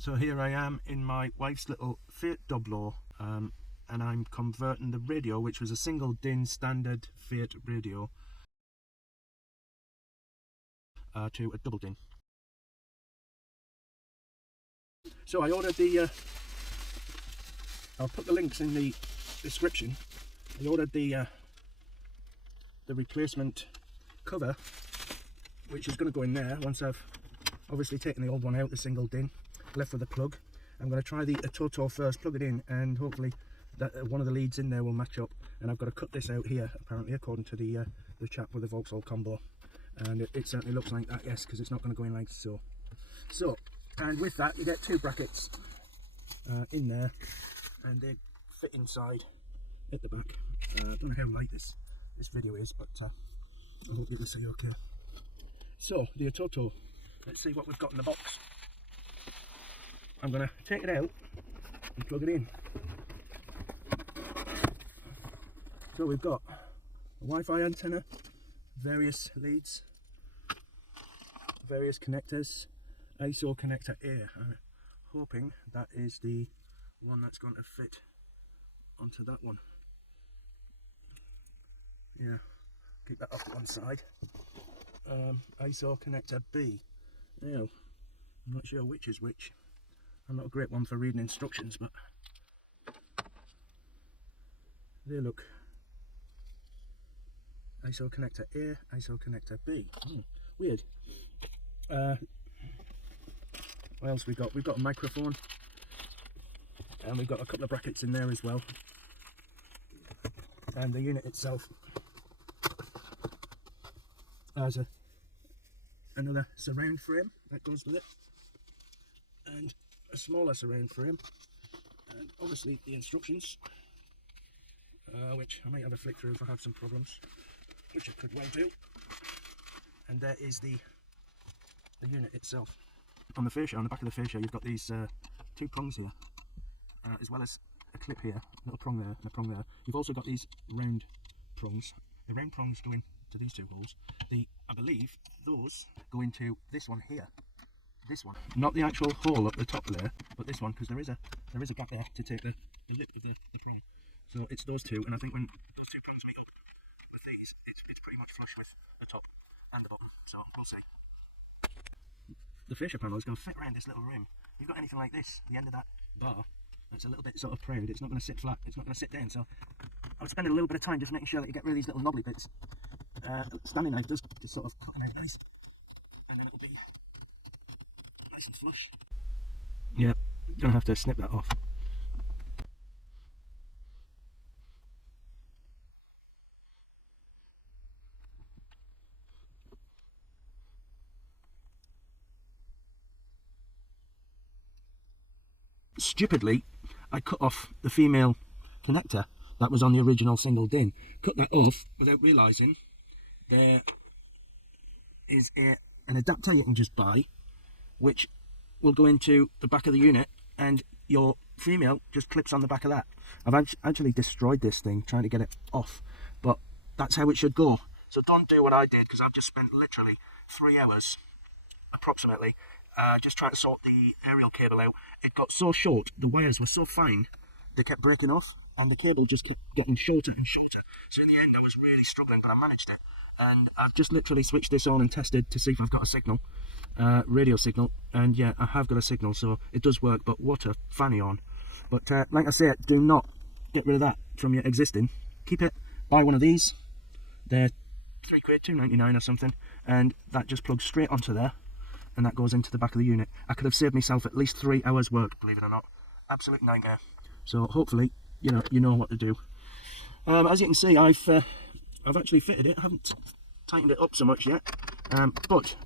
So here I am in my wife's little Fiat Doblo, and I'm converting the radio, which was a single DIN standard Fiat radio, to a double DIN. So I ordered the, I'll put the links in the description. I ordered the replacement cover, which is going to go in there once I've obviously taken the old one out, the single DIN, left with the plug. I'm going to try the Atoto first, plug it in, and hopefully that one of the leads in there will match up. And I've got to cut this out here, apparently, according to the chap with the Vauxhall combo. And it certainly looks like that, yes, because it's not going to go in like so. So, and with that you get two brackets in there, and they fit inside at the back. I don't know how light this video is, but I hope you can see okay. So, the Atoto, let's see what we've got in the box. I'm going to take it out and plug it in. So we've got a Wi-Fi antenna, various leads, various connectors, ISO connector A. I'm hoping that is the one that's going to fit onto that one. Yeah, keep that off to one side. ISO connector B. Now, I'm not sure which is which. I'm not a great one for reading instructions, but they look. ISO connector A, ISO connector B. Weird. What else we got? We've got a microphone, and we've got a couple of brackets in there as well. And the unit itself has another surround frame that goes with it, and a smaller surround frame, and obviously the instructions, which I might have a flick through if I have some problems, which I could well do. And there is the unit itself. On the fascia, on the back of the fascia, you've got these two prongs here, as well as a clip here, a little prong there, and a prong there. You've also got these round prongs. The round prongs go into these two holes. I believe those go into this one here. This one, not the actual hole up the top there, but this one, because there is a gap there to take the lip of the prong. So it's those two, and I think when those two prongs meet up with these, it's pretty much flush with the top and the bottom. So we'll see. The fascia panel is going to fit around this little rim. You've got anything like this, the end of that bar, that's a little bit sort of proud. It's not going to sit flat. It's not going to sit down. So I was spending a little bit of time just making sure that you get rid of these little knobbly bits. Standing knife does just sort of cut them out nice, and then it'll be nice and flush. Yep, gonna have to snip that off. Stupidly, I cut off the female connector that was on the original single DIN. Cut that off without realising there is an adapter you can just buy, which will go into the back of the unit, and your female just clips on the back of that. I've actually destroyed this thing trying to get it off, but that's how it should go. So don't do what I did, because I've just spent literally 3 hours approximately just trying to sort the aerial cable out. It got so short, the wires were so fine, they kept breaking off, and the cable just kept getting shorter and shorter. So in the end I was really struggling, but I managed it. And I've just literally switched this on and tested to see if I've got a signal, radio signal, and yeah, I have got a signal, so it does work. But what a fanny on. But like I said, do not get rid of that from your existing. Keep it. Buy one of these. They're £3, £2.99 or something, and that just plugs straight onto there, and that goes into the back of the unit. I could have saved myself at least 3 hours work, believe it or not. Absolute nightmare. So hopefully you know what to do. As you can see, I've actually fitted it. I haven't tightened it up so much yet, but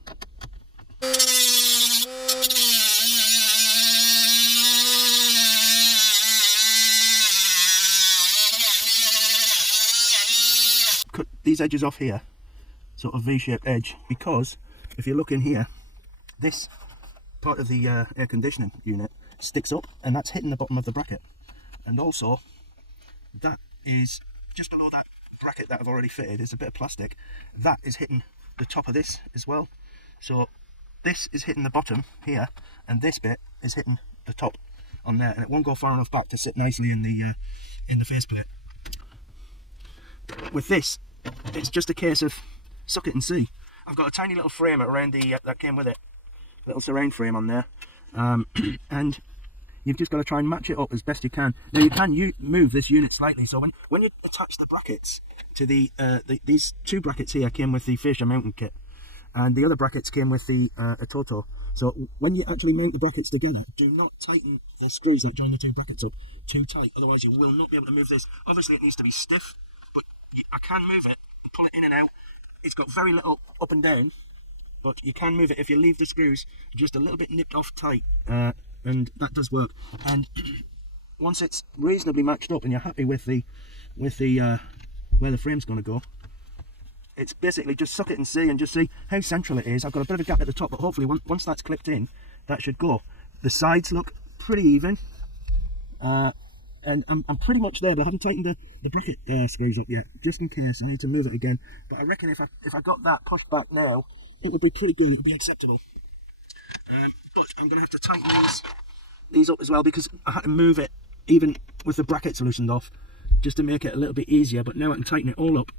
cut these edges off here, sort of V-shaped edge, because if you look in here, this part of the air conditioning unit sticks up, and that's hitting the bottom of the bracket. And also, that is just below that bracket that I've already fitted is a bit of plastic. That is hitting the top of this as well. So this is hitting the bottom here, and this bit is hitting the top on there, and it won't go far enough back to sit nicely in the faceplate. With this, it's just a case of suck it and see. I've got a tiny little frame around the that came with it, little surround frame on there, and you've just got to try and match it up as best you can. Now you can move this unit slightly, so when you attach the brackets to these two brackets here came with the fascia mounting kit, and the other brackets came with the Atoto. So when you actually mount the brackets together, do not tighten the screws that join the two brackets up too tight, otherwise you will not be able to move this. Obviously it needs to be stiff, but I can move it, pull it in and out. It's got very little up and down, but you can move it if you leave the screws just a little bit nipped off tight, and that does work. And once it's reasonably matched up and you're happy with the where the frame's going to go, it's basically just suck it and see, and just see how central it is. I've got a bit of a gap at the top, but hopefully once that's clipped in, that should go. The sides look pretty even, and I'm pretty much there, but I haven't tightened the bracket screws up yet, just in case I need to move it again. But I reckon if I got that pushed back now, it would be pretty good, it would be acceptable. But I'm going to have to tighten these up as well, because I had to move it even with the brackets loosened off, just to make it a little bit easier. But now I can tighten it all up.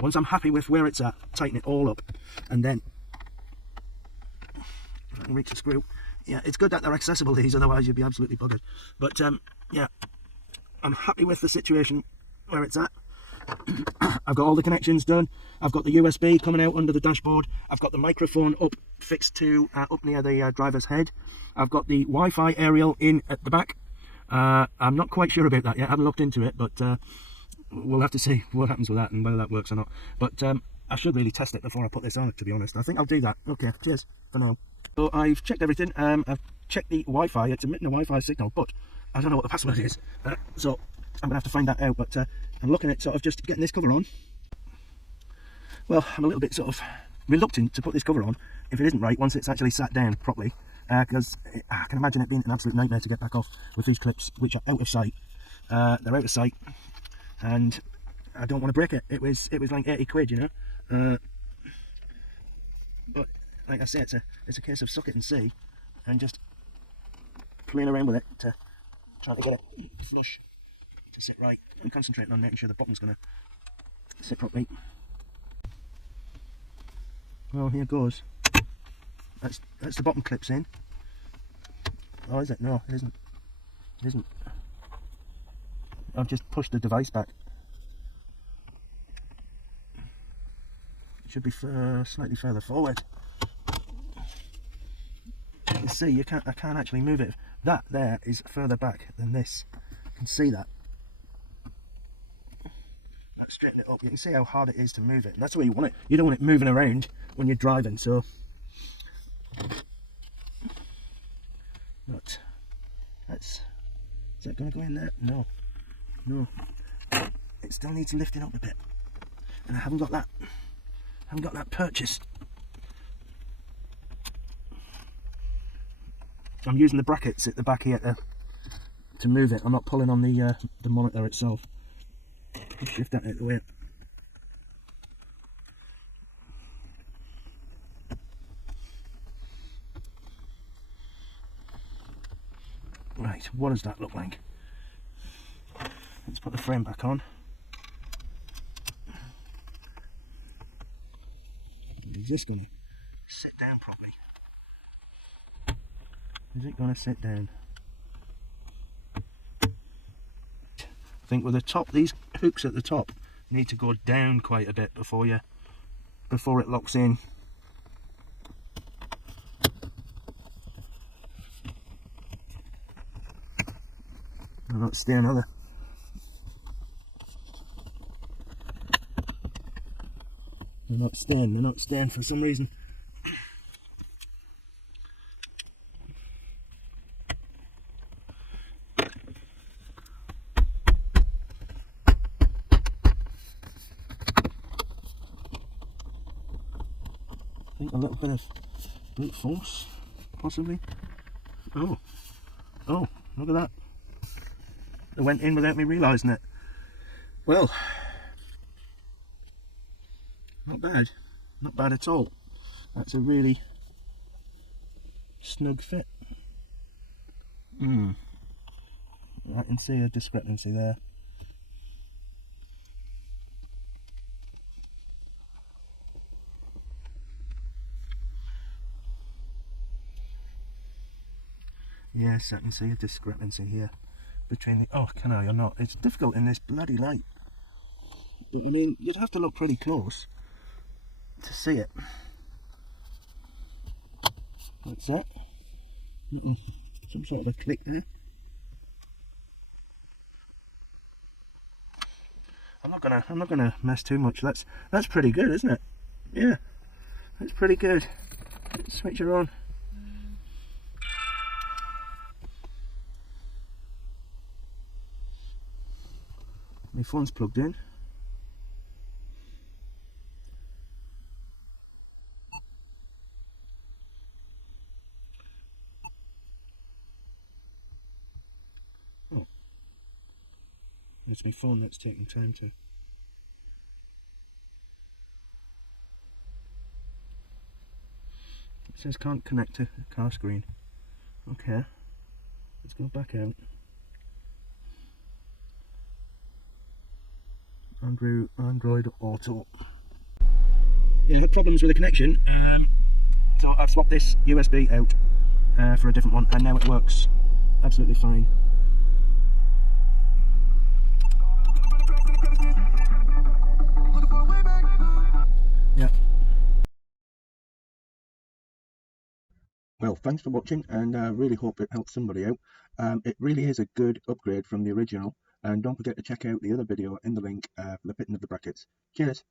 Once I'm happy with where it's at, tighten it all up, and then if I can reach the screw. Yeah, it's good that they're accessible, these, otherwise you'd be absolutely buggered. But yeah, I'm happy with the situation where it's at. I've got all the connections done. I've got the USB coming out under the dashboard. I've got the microphone up fixed to up near the driver's head. I've got the Wi-Fi aerial in at the back. I'm not quite sure about that yet. I haven't looked into it, but we'll have to see what happens with that and whether that works or not. But I should really test it before I put this on, to be honest. I think I'll do that. Okay, cheers for now. So I've checked everything. I've checked the Wi-Fi. It's emitting a Wi-Fi signal, but I don't know what the password is. So I'm going to have to find that out. But I'm looking at sort of just getting this cover on. Well, I'm a little bit sort of reluctant to put this cover on if it isn't right once it's actually sat down properly. Because I can imagine it being an absolute nightmare to get back off with these clips, which are out of sight. They're out of sight, and I don't want to break it. It was like 80 quid, you know. But like I say, it's a case of suck it and see, and just playing around with it to try to get it flush to sit right, and concentrating on making sure the bottom's going to sit properly. Well, here goes. That's the bottom clips in. Oh, is it? No, it isn't. It isn't. I've just pushed the device back. It should be slightly further forward. You see, I can't actually move it. That there is further back than this. You can see that. Let's straighten it up. You can see how hard it is to move it. And that's where you want it. You don't want it moving around when you're driving, so. But is that going to go in there? No, no. It still needs lifting up a bit, and I haven't got that purchase. I'm using the brackets at the back here to move it. I'm not pulling on the monitor itself. Shift that out of the way. Right, what does that look like? Let's put the frame back on. Is this going to sit down properly? Is it going to sit down? I think with the top, these hooks at the top need to go down quite a bit before it locks in. They're not staying, are they? They're not staying for some reason. I think a little bit of brute force, possibly. Oh, look at that. It went in without me realising it. Well, not bad at all. That's a really snug fit. can see a discrepancy there. Yes, I can see a discrepancy here between the... Oh, can I or not? It's difficult in this bloody light. But I mean, you'd have to look pretty close to see it. What's that? Some sort of a click there. I'm not gonna mess too much. That's pretty good, isn't it? Yeah, that's pretty good. Let's switch her on. My phone's plugged in. Oh, it's my phone that's taking time to... It says can't connect to car screen. Okay, let's go back out. Android Auto. Yeah, I had problems with the connection, so I've swapped this USB out for a different one, and now it works absolutely fine. Yeah. Well, thanks for watching, and I really hope it helps somebody out. It really is a good upgrade from the original, and don't forget to check out the other video in the link for the fitting of the brackets. Cheers!